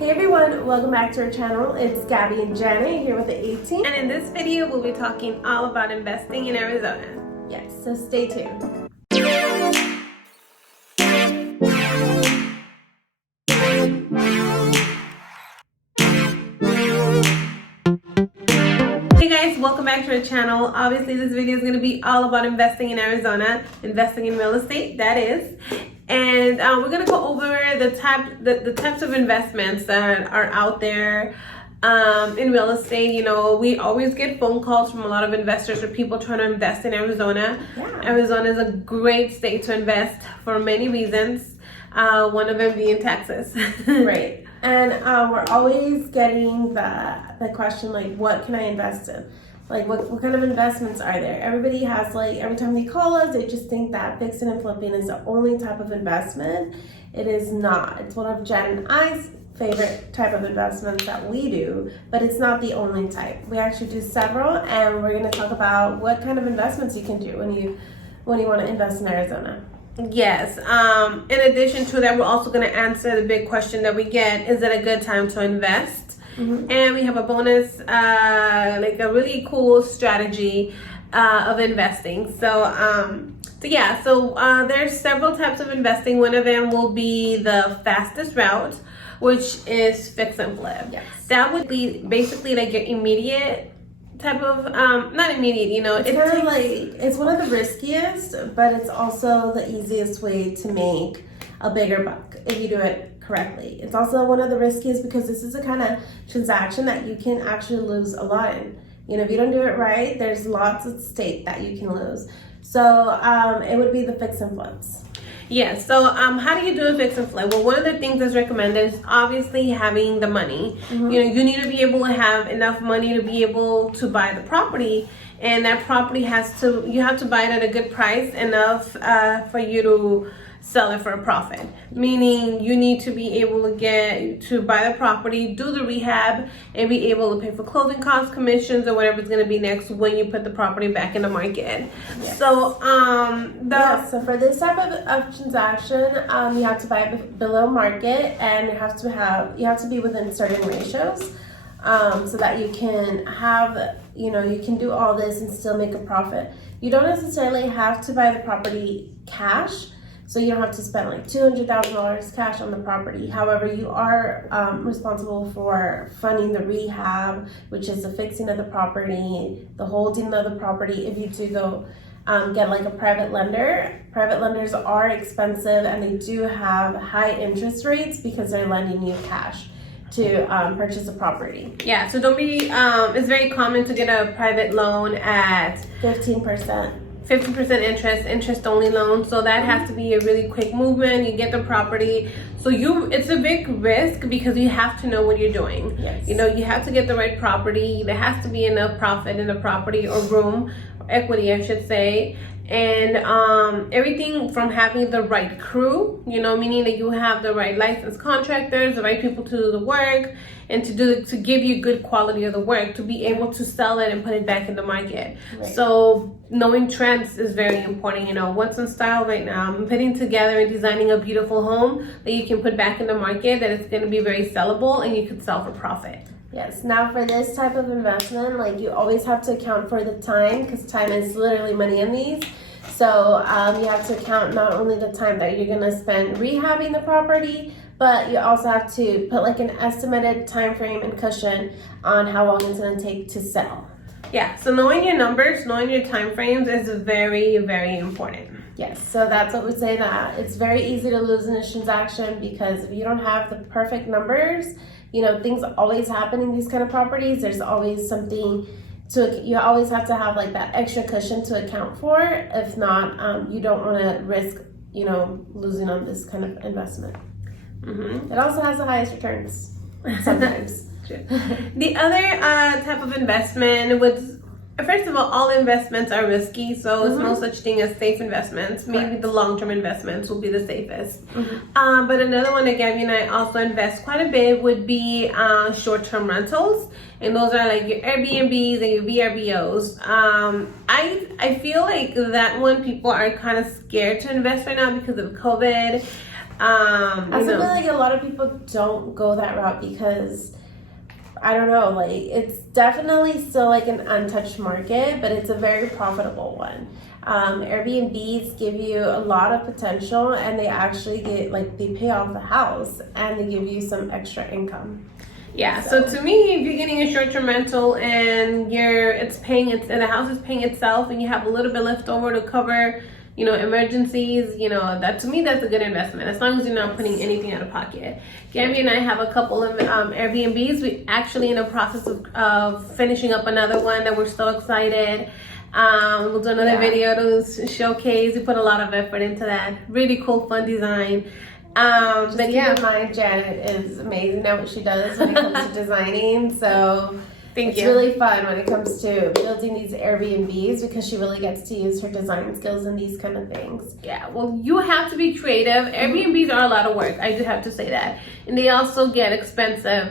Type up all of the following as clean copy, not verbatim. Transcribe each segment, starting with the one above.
Hey everyone, welcome back to our channel. It's Gabby and Janet here with the 18. And in this video, we'll be talking all about investing in Arizona. Yes, so stay tuned. Hey guys, welcome back to our channel. Obviously, this video is going to be all about investing in Arizona, investing in real estate, that is. And we're going to go over the types of investments that are out there in real estate. You know, we always get phone calls from a lot of investors or people trying to invest in Arizona. Yeah. Arizona is a great state to invest for many reasons. One of them being taxes. Right. And we're always getting the question, like, what can I invest in? Like, what kind of investments are there? Everybody has, like, every time they call us, they just think that fixing and flipping is the only type of investment. It is not. It's one of Jen and I's favorite type of investments that we do, but it's not the only type. We actually do several, and we're going to talk about what kind of investments you can do when you want to invest in Arizona. Yes. In addition to that, we're also going to answer the big question that we get: is it a good time to invest? Mm-hmm. And we have a bonus, like a really cool strategy of investing. So there's several types of investing. One of them will be the fastest route, which is fix and flip. Yes. That would be basically like your immediate type of not immediate, you know, it's kind of like, it's one of the riskiest, but it's also the easiest way to make a bigger buck if you do it correctly. It's also one of the riskiest because this is a kind of transaction that you can actually lose a lot in. You know, if you don't do it right, there's lots at stake that you can lose. So it would be the fix and flips. Yes. So how do you do a fix and flip? Well, one of the things that's recommended is obviously having the money. Mm-hmm. You know, you need to be able to have enough money to be able to buy the property, and that property you have to buy it at a good price, enough for you to sell it for a profit. Meaning you need to be able to buy the property, do the rehab, and be able to pay for closing costs, commissions, or whatever's going to be next when you put the property back in the market. Yes. So so for this type of transaction, you have to buy it below market, and you have to be within certain ratios, so that you can have, you know, you can do all this and still make a profit. You don't necessarily have to buy the property cash. So you don't have to spend like $200,000 cash on the property. However, you are responsible for funding the rehab, which is the fixing of the property, the holding of the property. If you do go get like a private lender, private lenders are expensive, and they do have high interest rates because they're lending you cash to purchase a property. Yeah, so don't be, it's very common to get a private loan at 15%. 50% interest only loan. So that has to be a really quick movement. You get the property. So it's a big risk because you have to know what you're doing. Yes. You know, you have to get the right property. There has to be enough profit in the property, or room, or equity, I should say. And everything from having the right crew, you know, meaning that you have the right licensed contractors, the right people to do the work, and to give you good quality of the work, to be able to sell it and put it back in the market. Right. So knowing trends is very important. You know, what's in style right now. I'm putting together and designing a beautiful home that you can put back in the market, that it's going to be very sellable and you could sell for profit. Yes. Now for this type of investment, like, you always have to account for the time, because time is literally money in these. So you have to account not only the time that you're going to spend rehabbing the property, but you also have to put like an estimated time frame and cushion on how long it's going to take to sell. Yeah. So knowing your numbers, knowing your time frames is very, very important. Yes. So that's what we say, that it's very easy to lose in this transaction, because if you don't have the perfect numbers, you know, things always happen in these kind of properties. There's always something you always have to have like that extra cushion to account for. If not, you don't want to risk, you know, losing on this kind of investment. Mm-hmm. It also has the highest returns sometimes. The other type of investment was, first of all investments are risky, so there's no such thing as safe investments. Maybe the long-term investments will be the safest. Mm-hmm. But another one that Gabby and I also invest quite a bit would be short-term rentals, and those are like your Airbnbs and your VRBOs. I feel like that one people are kind of scared to invest right now because of COVID. I feel like a lot of people don't go that route because, I don't know, like, it's definitely still like an untouched market, but it's a very profitable one. Airbnbs give you a lot of potential, and they actually get, like, they pay off the house and they give you some extra income. Yeah, so to me, if you're getting a short-term rental and the house is paying itself, and you have a little bit left over to cover, emergencies, that, to me, that's a good investment, as long as you're not putting anything out of pocket. Gabby and I have a couple of Airbnbs. We actually in the process of finishing up another one that we're so excited. We'll do another video to showcase. We put a lot of effort into that. Really cool, fun design. But keep in mind, Janet is amazing at what she does when it comes to designing. So it's really fun when it comes to building these Airbnbs because she really gets to use her design skills and these kind of things. Yeah, well, you have to be creative. Airbnbs are a lot of work. I do have to say that, and they also get expensive.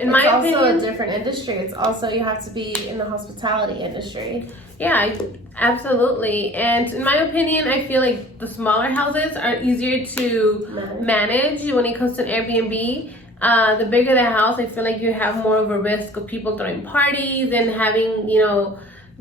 In my opinion, it's also a different industry. It's also, you have to be in the hospitality industry. Yeah, absolutely. And in my opinion, I feel like the smaller houses are easier to manage when it comes to an Airbnb. The bigger the house, I feel like you have more of a risk of people throwing parties and having,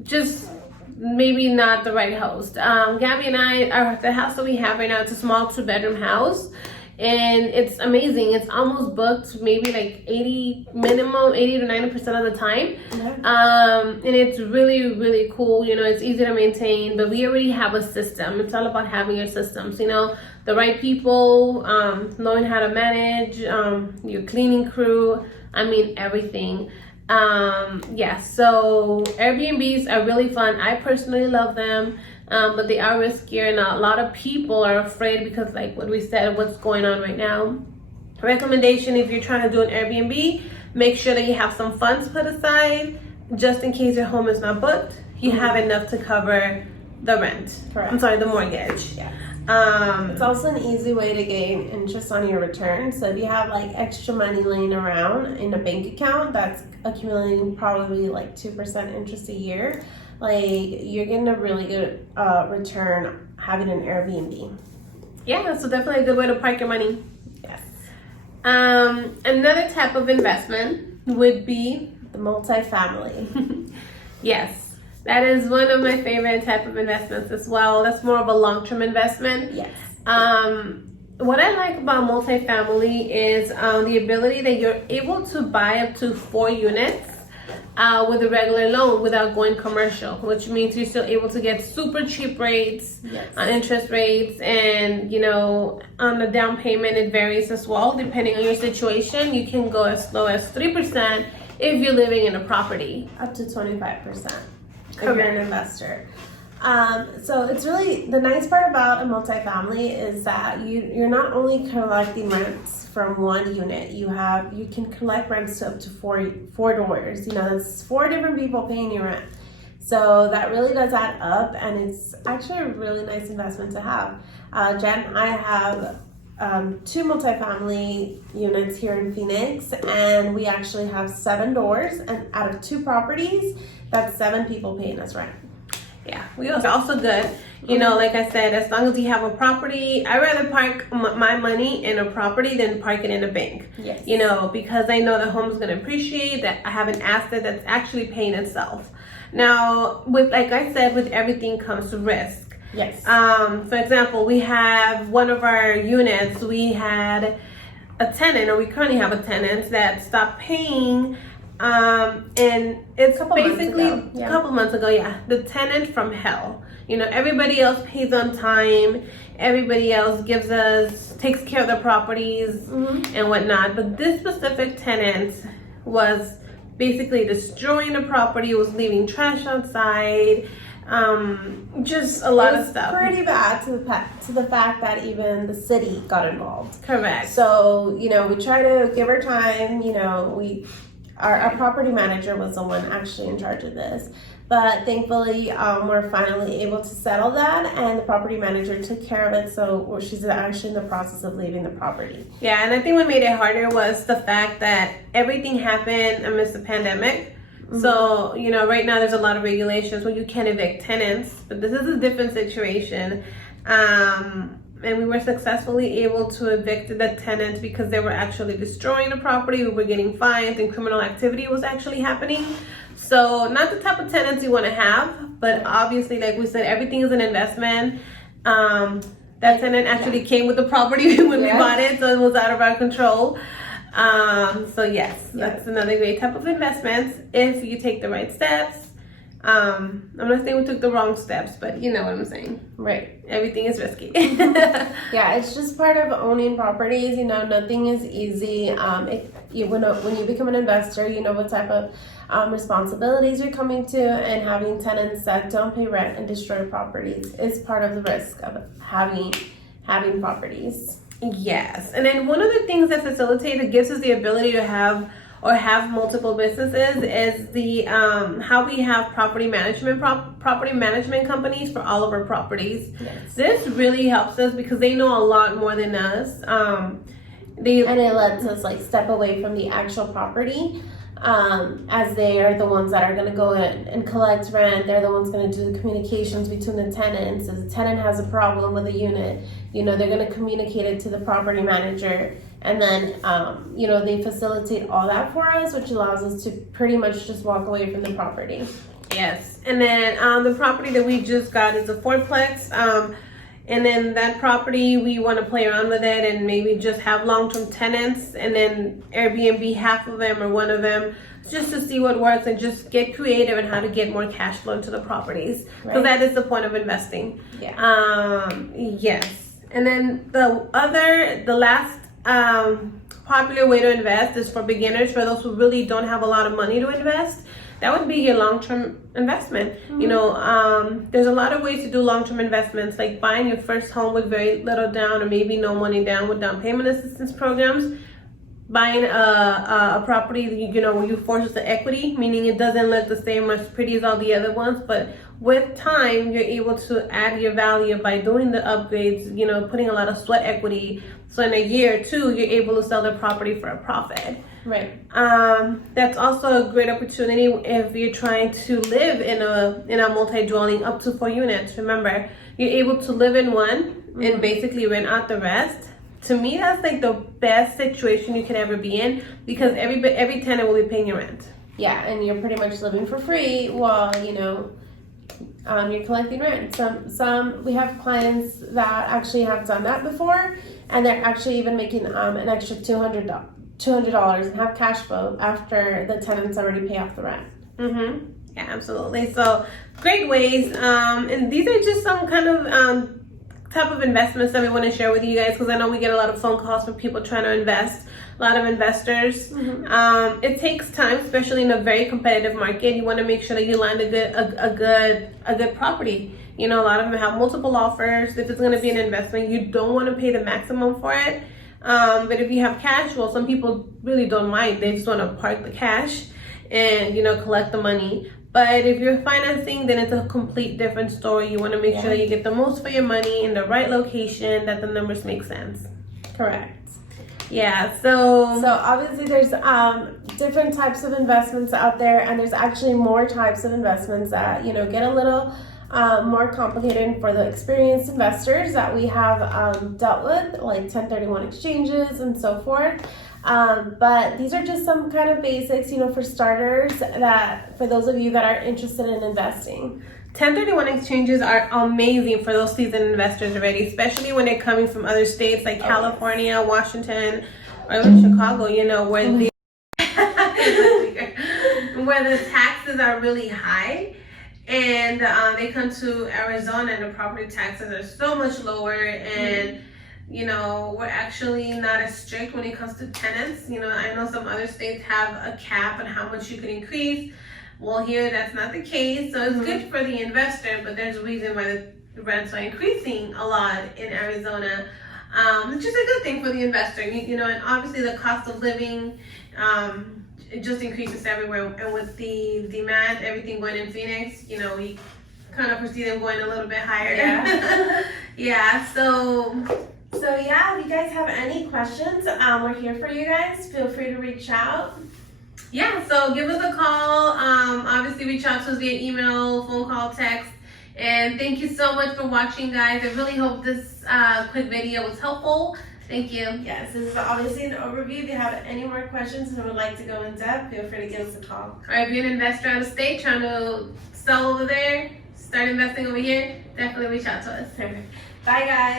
just maybe not the right host. Gabby and I, the house that we have right now, it's a small 2-bedroom house. And it's amazing. It's almost booked, maybe like 80 to 90% of the time. And it's really, really cool. It's easy to maintain, but we already have a system. It's all about having your systems, the right people, knowing how to manage, your cleaning crew, everything. So Airbnbs are really fun. I personally love them. But they are riskier, and a lot of people are afraid because, like what we said, what's going on right now. Recommendation: if you're trying to do an Airbnb, make sure that you have some funds put aside just in case your home is not booked. You have enough to cover the rent. Correct. I'm sorry, the mortgage. Yeah. It's also an easy way to gain interest on your return. So if you have like extra money laying around in a bank account that's accumulating probably like 2% interest a year, like, you're getting a really good return having an Airbnb. Yeah, so definitely a good way to park your money. Yes. Another type of investment would be the multifamily. Yes, that is one of my favorite type of investments as well. That's more of a long-term investment. Yes. What I like about multifamily is the ability that you're able to buy up to 4 units with a regular loan without going commercial, which means you're still able to get super cheap rates on interest rates, and on the down payment it varies as well depending on your situation. You can go as low as 3% if you're living in a property, up to 25% if you're an investor. So it's really, the nice part about a multifamily is that you're not only collecting rents from one unit. You can collect rents to up to four doors. That's 4 different people paying you rent. So that really does add up, and it's actually a really nice investment to have. Jen and I have 2 multifamily units here in Phoenix, and we actually have 7 doors, and out of 2 properties, that's 7 people paying us rent. Yeah, we also good. Like I said, as long as you have a property, I'd rather park my money in a property than park it in a bank. Yes. Because I know the home is going to appreciate, that I have an asset that's actually paying itself. Now, like I said, with everything comes risk. Yes. For example, we have one of our units, we had a tenant, or we currently have a tenant that stopped paying. And it's basically a couple months ago, the tenant from hell. Everybody else pays on time, everybody else takes care of their properties and whatnot, but this specific tenant was basically destroying the property, was leaving trash outside, just a lot of stuff. Pretty bad to the fact that even the city got involved. Correct. So we try to give her time. Our property manager was the one actually in charge of this, but thankfully we're finally able to settle that, and the property manager took care of it, so she's actually in the process of leaving the property. Yeah, and I think what made it harder was the fact that everything happened amidst the pandemic. So, right now there's a lot of regulations where you can't evict tenants, but this is a different situation. and we were successfully able to evict the tenants because they were actually destroying the property. We were getting fines and criminal activity was actually happening. So not the type of tenants you want to have, but obviously, like we said, everything is an investment. That tenant actually came with the property when we bought it, so it was out of our control. So yes, that's another great type of investment if you take the right steps. I'm not saying we took the wrong steps, but you know what I'm saying. Right. Everything is risky. Yeah, it's just part of owning properties. You know, nothing is easy. When you become an investor, you know what type of responsibilities you're coming to, and having tenants that don't pay rent and destroy properties is part of the risk of having properties. Yes, and then one of the things that facilitates, it gives us the ability to have multiple businesses, is the how we have property management companies for all of our properties. Yes. This really helps us because they know a lot more than us. And it lets us like step away from the actual property, as they are the ones that are going to go in and collect rent. They're the ones going to do the communications between the tenants. If the tenant has a problem with a unit, you know, they're going to communicate it to the property manager, and then you know, they facilitate all that for us, which allows us to pretty much just walk away from the property. Yes, and then the property that we just got is a fourplex. And then that property, we want to play around with it and maybe just have long-term tenants, and then Airbnb half of them or one of them, just to see what works and just get creative and how to get more cash flow into the properties, because that is the point of investing. Yeah. Yes. And then the last popular way to invest is for beginners, for those who really don't have a lot of money to invest. That would be your long-term investment. Mm-hmm. You know, there's a lot of ways to do long-term investments, like buying your first home with very little down or maybe no money down with down payment assistance programs. Buying a property, you know, where you force the equity, meaning it doesn't look the same as pretty as all the other ones, but with time, you're able to add your value by doing the upgrades, you know, putting a lot of sweat equity. So in a year or two, you're able to sell the property for a profit. Right. That's also a great opportunity if you're trying to live in a multi-dwelling up to 4 units. Remember, you're able to live in one and basically rent out the rest. To me, that's like the best situation you could ever be in, because every tenant will be paying your rent. Yeah, and you're pretty much living for free while, you know, you're collecting rent. Some we have clients that actually have done that before, and they're actually even making an extra $200 and have cash flow after the tenants already pay off the rent. Mm-hmm. Yeah, absolutely. So great ways. And these are just some kind of type of investments that we want to share with you guys, because I know we get a lot of phone calls from people trying to invest, a lot of investors. Mm-hmm. It takes time, especially in a very competitive market. You want to make sure that you land a good property. You know, a lot of them have multiple offers. If it's going to be an investment, you don't want to pay the maximum for it. But if you have cash, well, some people really don't mind. They just want to park the cash and, you know, collect the money. But if you're financing, then it's a complete different story. You want to make sure that you get the most for your money in the right location, that the numbers make sense. Correct. Yeah, so obviously there's different types of investments out there, and there's actually more types of investments that, you know, get a little more complicated for the experienced investors that we have dealt with, like 1031 exchanges and so forth. But these are just some kind of basics, you know, for starters, that for those of you that are interested in investing. 1031 exchanges are amazing for those seasoned investors already, especially when they're coming from other states like California, Washington, or even Chicago, you know, where the taxes are really high. And they come to Arizona and the property taxes are so much lower, and you know, we're actually not as strict when it comes to tenants. You know, I know some other states have a cap on how much you can increase. Well, here that's not the case. So it's good for the investor, but there's a reason why the rents are increasing a lot in Arizona. Which is a good thing for the investor. You know, and obviously the cost of living, it just increases everywhere. And with the demand, everything going in Phoenix, you know, we kind of foresee them going a little bit higher. Yeah. Yeah, so yeah, if you guys have any questions, we're here for you guys. Feel free to reach out. Yeah, so give us a call. Obviously, reach out to us via email, phone call, text. And thank you so much for watching, guys. I really hope this quick video was helpful. Thank you. Yes, this is obviously an overview. If you have any more questions and would like to go in depth, feel free to give us a call. All right, if you're an investor out of state trying to sell over there, start investing over here, definitely reach out to us. Bye, guys.